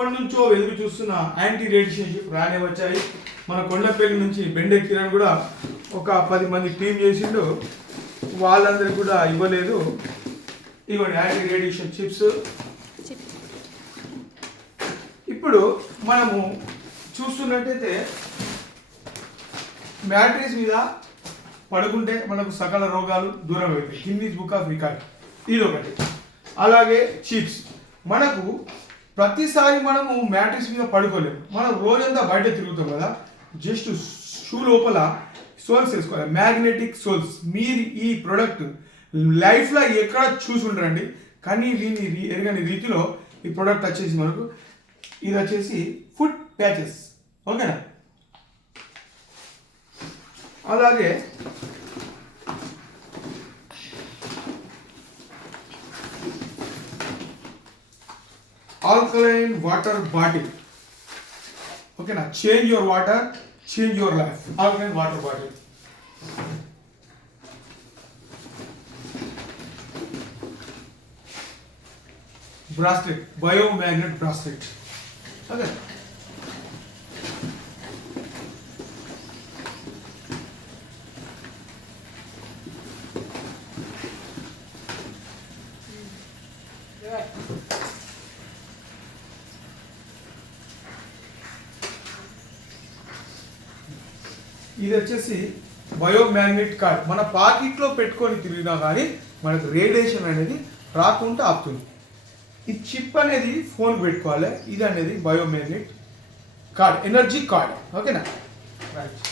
ఎప్పటి నుంచో ఎదురు చూస్తున్న యాంటీ రేడియేషన్ చిప్ రానే వచ్చాయి. మన కొండపల్లి నుంచి బెండే కిరణ్ కూడా ఒక 10 మంది టీం చేసిండు, వాళ్ళందరికీ కూడా ఇవ్వలేదు. ఇవ్వండి యాంటీ రేడియేషన్ చిప్స్. ఇప్పుడు మనము చూస్తున్నట్టయితే మ్యాట్రిక్స్ మీద పడుకుంటే మనకు సకల రోగాలు దూరం అవుతాయి. గిన్నీస్ బుక్ ఆఫ్ రికార్డ్ ఇది ఒకటి. అలాగే చిప్స్, మనకు ప్రతిసారి మనము మ్యాట్రిక్స్ మీద పడుకోలేము. మనం రోజంతా బయట తిరుగుతాం కదా, జస్ట్ షూ లోపల సోల్స్ వేసుకోవాలి, మ్యాగ్నెటిక్ సోల్స్. మీరు ఈ ప్రోడక్ట్ లైఫ్లో ఎక్కడ చూసి ఉంటారండి, కానీ దీన్ని ఎరగని రీతిలో ఈ ప్రోడక్ట్ వచ్చేసి మనకు ఇది వచ్చేసి ఫుట్ ప్యాచెస్, ఓకేనా. అలాగే ఆల్కలైన్ వాటర్ బాటిల్, ఓకేనా. Change your water, change your life. Alkaline water bottle. Bracelet, biomagnet bracelet, okay. ఇది వచ్చేసి బయోమ్యాగ్నెట్ కార్డ్. మన పాకెట్లో పెట్టుకొని తిరిగినా కానీ మనకు రేడియేషన్ అనేది రాకుండా ఆపుతుంది. ఈ చిప్ అనేది ఫోన్ పెట్టుకోవాలి. ఇది అనేది బయోమ్యాగ్నెట్ కార్డ్, ఎనర్జీ కార్డ్, ఓకేనా. రైట్.